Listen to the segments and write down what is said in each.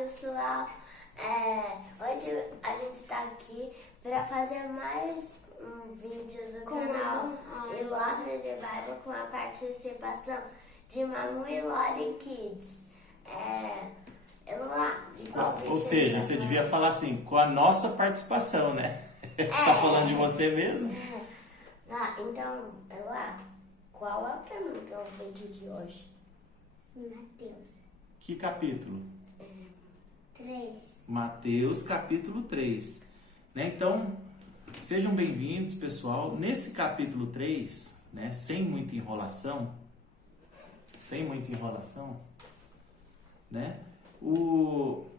pessoal, hoje a gente está aqui para fazer mais um vídeo do canal Love the Bible com a participação de Mamu e Lori Kids. Ou seja, você devia falar assim, com a nossa participação, né? Você está falando de você mesmo? Então, qual é a pergunta do vídeo de hoje? Mateus. Que capítulo? 3. Mateus capítulo 3. Então, sejam bem-vindos, pessoal. Nesse capítulo 3, né, sem muita enrolação, né, o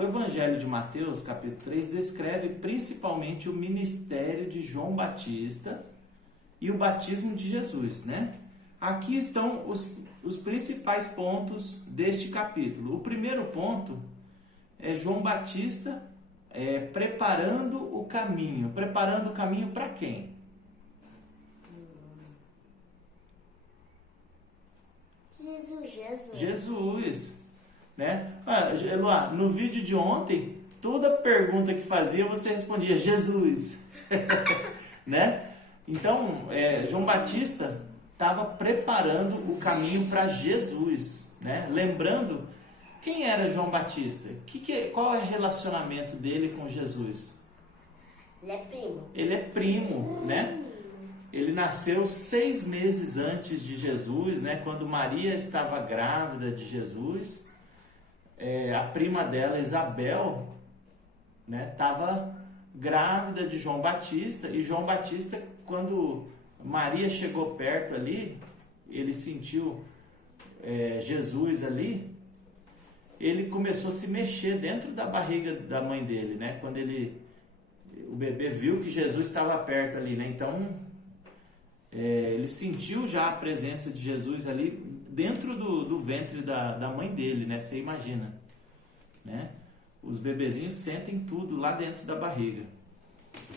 Evangelho de Mateus, capítulo 3, descreve principalmente o ministério de João Batista e o batismo de Jesus, né? Aqui estão os principais pontos deste capítulo. O primeiro ponto é João Batista preparando o caminho. Preparando o caminho para quem? Jesus, né? Eloá, no vídeo de ontem, toda pergunta que fazia, você respondia Jesus, né? Então, João Batista estava preparando o caminho para Jesus, né? Lembrando, quem era João Batista? Qual é o relacionamento dele com Jesus? Ele é primo. Ele é primo, né? Ele nasceu 6 meses antes de Jesus, né? Quando Maria estava grávida de Jesus, a prima dela, Isabel, né, estava grávida de João Batista, e João Batista, quando Maria chegou perto ali, ele sentiu Jesus ali, ele começou a se mexer dentro da barriga da mãe dele, né? Quando o bebê viu que Jesus estava perto ali, né? Então, ele sentiu já a presença de Jesus ali dentro do ventre da mãe dele, né? Você imagina, né? Os bebezinhos sentem tudo lá dentro da barriga.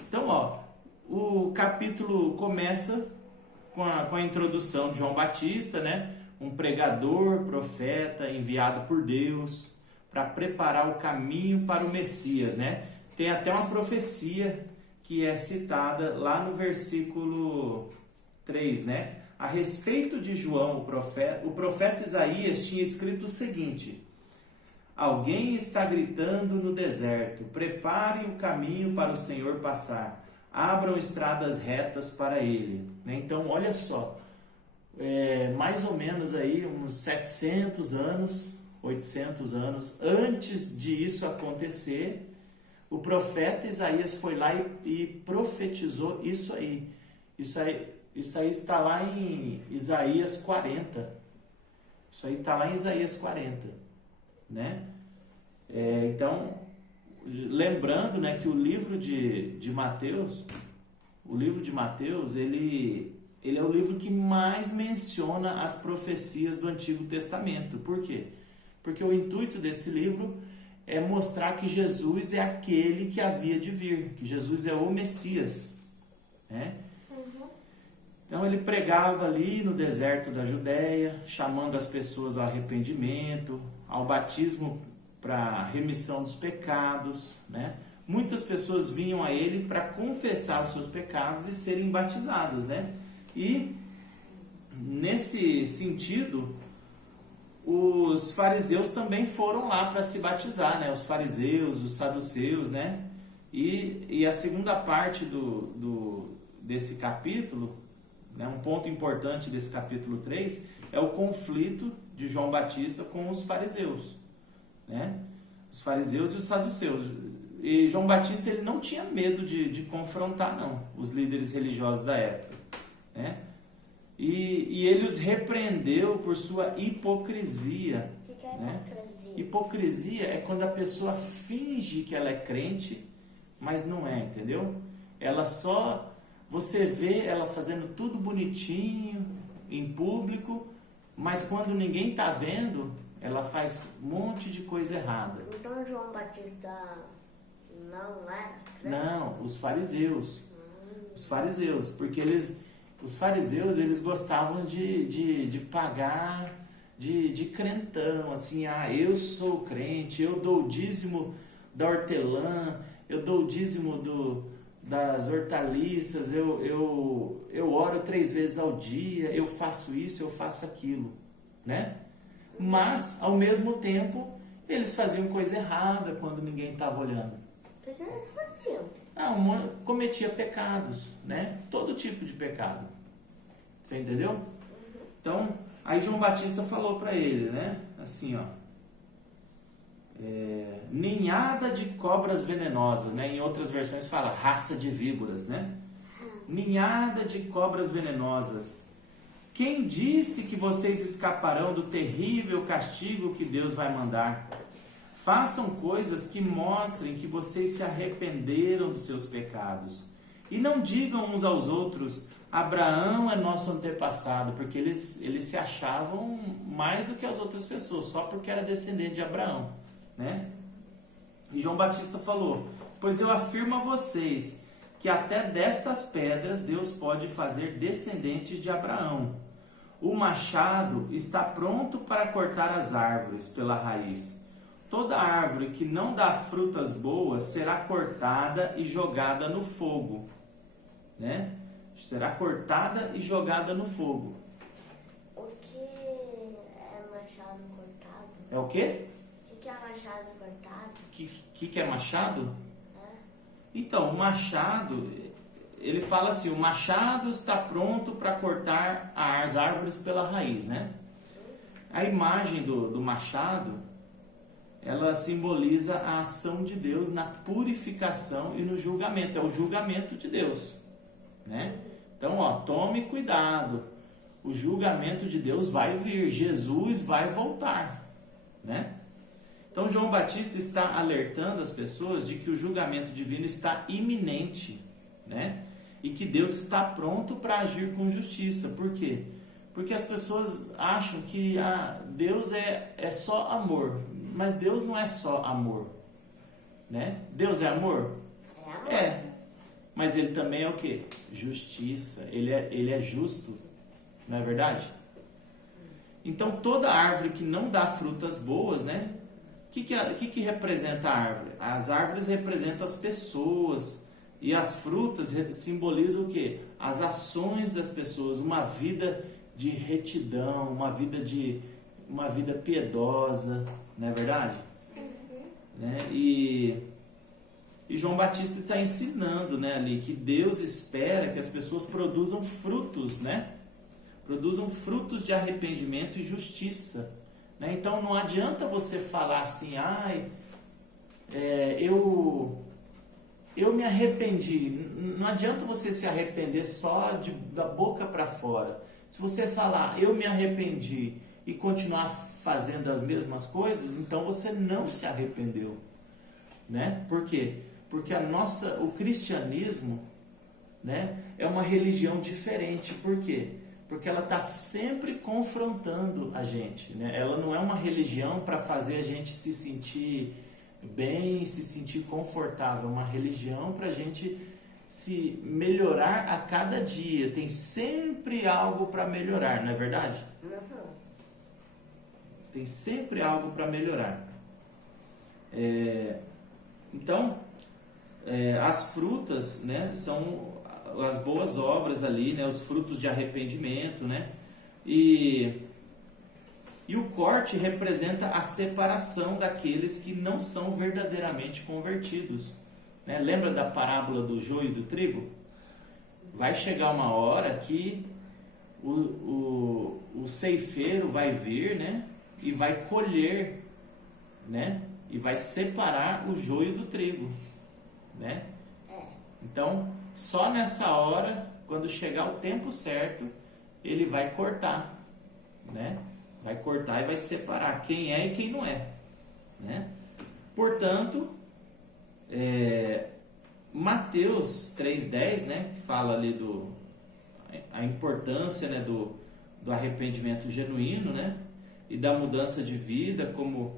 Então, o capítulo começa com a introdução de João Batista, né? Um pregador, profeta, enviado por Deus para preparar o caminho para o Messias, né? Tem até uma profecia que é citada lá no versículo 3, né? A respeito de João, o profeta Isaías tinha escrito o seguinte: alguém está gritando no deserto, preparem o caminho para o Senhor passar, abram estradas retas para ele. Então, olha só, mais ou menos aí uns 700 anos, 800 anos antes de isso acontecer, o profeta Isaías foi lá e profetizou isso aí. Isso aí está lá em Isaías 40. Isso aí está lá em Isaías 40, né? Então, lembrando, né, que o livro de Mateus, ele é o livro que mais menciona as profecias do Antigo Testamento. Por quê? Porque o intuito desse livro é mostrar que Jesus é aquele que havia de vir, que Jesus é o Messias, né? Então ele pregava ali no deserto da Judéia, chamando as pessoas ao arrependimento, ao batismo para remissão dos pecados, né? Muitas pessoas vinham a ele para confessar os seus pecados e serem batizadas, né? E nesse sentido, os fariseus também foram lá para se batizar, né? Os fariseus, os saduceus, né? E a segunda parte desse capítulo, né? Um ponto importante desse capítulo 3 é o conflito de João Batista com os fariseus, né? Os fariseus e os saduceus. E João Batista, ele não tinha medo de confrontar, não, os líderes religiosos da época, né? E ele os repreendeu por sua hipocrisia. O que é hipocrisia? Hipocrisia é quando a pessoa finge que ela é crente, mas não é, entendeu? Você vê ela fazendo tudo bonitinho, em público, mas quando ninguém está vendo, ela faz um monte de coisa errada. Então João Batista não era crente? Não, os fariseus. Os fariseus, porque os fariseus, eles gostavam de pagar, de crentão, assim, eu sou crente, eu dou o dízimo da hortelã, eu dou o dízimo das hortaliças, eu oro 3 vezes ao dia, eu faço isso, eu faço aquilo, né? Mas, ao mesmo tempo, eles faziam coisa errada quando ninguém estava olhando. O que eles faziam? Cometia pecados, né? Todo tipo de pecado. Você entendeu? Então, aí João Batista falou para ele, né? Assim, ó. Ninhada de cobras venenosas, né? Em outras versões fala raça de víboras, né? Ninhada de cobras venenosas. Quem disse que vocês escaparão do terrível castigo que Deus vai mandar? Façam coisas que mostrem que vocês se arrependeram dos seus pecados. E não digam uns aos outros, Abraão é nosso antepassado, porque eles se achavam mais do que as outras pessoas, só porque era descendente de Abraão, né? E João Batista falou, pois eu afirmo a vocês que até destas pedras Deus pode fazer descendentes de Abraão. O machado está pronto para cortar as árvores pela raiz. Toda árvore que não dá frutas boas será cortada e jogada no fogo, né? Será cortada e jogada no fogo. O que é machado cortado? É o quê? O que é machado cortado? Que é machado? Então, o machado, ele fala assim, o machado está pronto para cortar as árvores pela raiz, né? A imagem do machado, ela simboliza a ação de Deus na purificação e no julgamento, é o julgamento de Deus, né? Então, tome cuidado, o julgamento de Deus vai vir, Jesus vai voltar, né? Então, João Batista está alertando as pessoas de que o julgamento divino está iminente, né? E que Deus está pronto para agir com justiça. Por quê? Porque as pessoas acham que Deus é só amor, mas Deus não é só amor, né? Deus é amor? É amor. É, mas Ele também é o quê? Justiça, Ele é justo, não é verdade? Então, toda árvore que não dá frutas boas, né? O que representa a árvore? As árvores representam as pessoas e as frutas simbolizam o quê? As ações das pessoas, uma vida de retidão, uma vida piedosa, não é verdade? Né? E João Batista está ensinando, né, ali que Deus espera que as pessoas produzam frutos, né? Produzam frutos de arrependimento e justiça. Então não adianta você falar assim, eu me arrependi. Não adianta você se arrepender só da boca para fora. Se você falar, eu me arrependi e continuar fazendo as mesmas coisas, então você não se arrependeu, né? Por quê? Porque o cristianismo, né, é uma religião diferente. Por quê? Porque ela está sempre confrontando a gente, né? Ela não é uma religião para fazer a gente se sentir bem, se sentir confortável. É uma religião para a gente se melhorar a cada dia. Tem sempre algo para melhorar, não é verdade? Tem sempre algo para melhorar. Então, as frutas, né, são as boas obras ali, né, os frutos de arrependimento, né, e o corte representa a separação daqueles que não são verdadeiramente convertidos, né? Lembra da parábola do joio e do trigo? Vai chegar uma hora que o ceifeiro vai vir, né, e vai colher, né, e vai separar o joio do trigo, né? Então, só nessa hora, quando chegar o tempo certo, ele vai cortar, né? Vai cortar e vai separar quem é e quem não é, né? Portanto, Mateus 3,10, né, que fala ali a importância, né, do arrependimento genuíno, né, e da mudança de vida como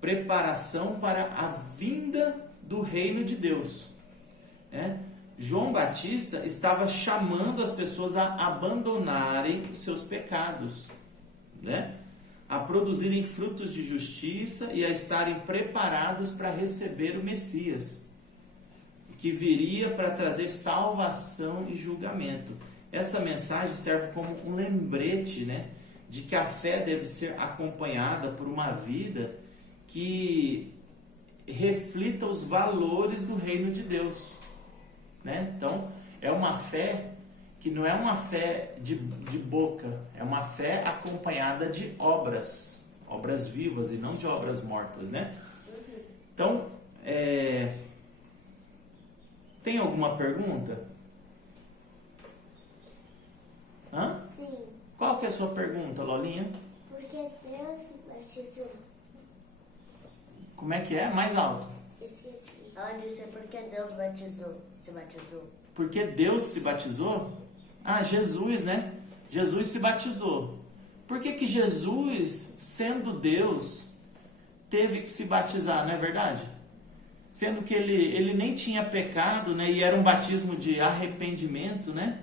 preparação para a vinda do reino de Deus, né? João Batista estava chamando as pessoas a abandonarem os seus pecados, né? a produzirem frutos de justiça e a estarem preparados para receber o Messias, que viria para trazer salvação e julgamento. Essa mensagem serve como um lembrete, né, de que a fé deve ser acompanhada por uma vida que reflita os valores do reino de Deus, né? Então, é uma fé que não é uma fé de boca, é uma fé acompanhada de obras vivas e não de obras mortas, né? Então, tem alguma pergunta? Hã? Sim. Qual que é a sua pergunta, Lolinha? Por que Deus se batizou? Como é que é? Mais alto. Esqueci. Ela disse por que Deus se batizou. Por que Deus se batizou? Ah, Jesus, né? Jesus se batizou. Por que Jesus, sendo Deus, teve que se batizar, não é verdade? Sendo que ele nem tinha pecado, né? E era um batismo de arrependimento, né?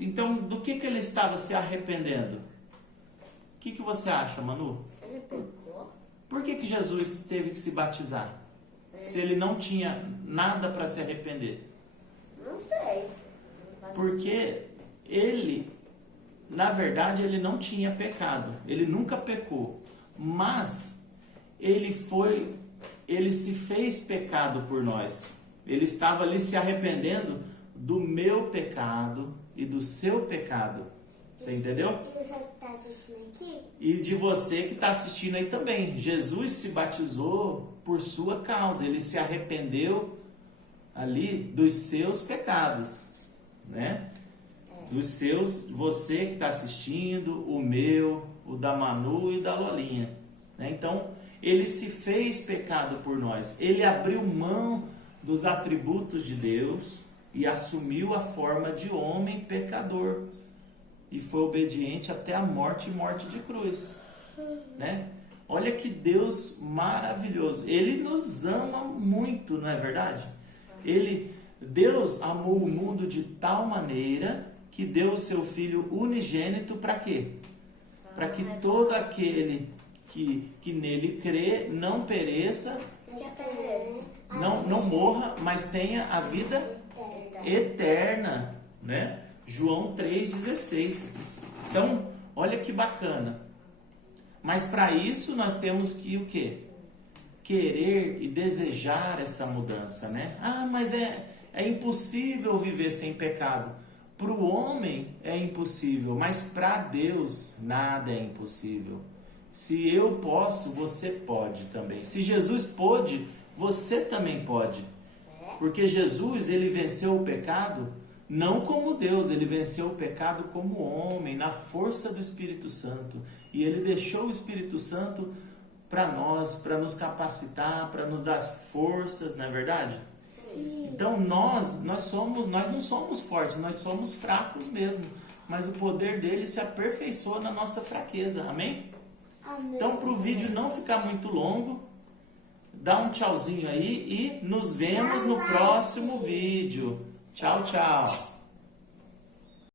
Então, do que ele estava se arrependendo? O que você acha, Manu? Ele pecou? Por que Jesus teve que se batizar? Se ele não tinha nada para se arrepender? Não sei. Porque ele, na verdade, ele não tinha pecado. Ele nunca pecou. Mas ele se fez pecado por nós. Ele estava ali se arrependendo do meu pecado e do seu pecado. Você entendeu? E você que está assistindo aqui? E de você que está assistindo aí também. Jesus se batizou por sua causa. Ele se arrependeu ali dos seus pecados, né? Dos seus, você que está assistindo, o meu, o da Manu e da Lolinha, né? Então, ele se fez pecado por nós. Ele abriu mão dos atributos de Deus e assumiu a forma de homem pecador. E foi obediente até a morte e morte de cruz, né? Olha que Deus maravilhoso. Ele nos ama muito, não é verdade? Deus amou o mundo de tal maneira que deu o seu Filho unigênito para quê? Para que todo aquele que nele crê não pereça, não morra, mas tenha a vida eterna, né? João 3,16. Então, olha que bacana. Mas para isso nós temos que o quê? Querer e desejar essa mudança, né? Ah, mas é impossível viver sem pecado. Para o homem é impossível, mas para Deus nada é impossível. Se eu posso, você pode também. Se Jesus pôde, você também pode. Porque Jesus, ele venceu o pecado não como Deus, ele venceu o pecado como homem, na força do Espírito Santo. E ele deixou o Espírito Santo para nós, para nos capacitar, para nos dar forças, não é verdade? Sim. Então nós não somos fortes, nós somos fracos mesmo. Mas o poder dele se aperfeiçoa na nossa fraqueza, amém? Amém. Então, para o vídeo não ficar muito longo, dá um tchauzinho aí e nos vemos no próximo vídeo. Tchau, tchau.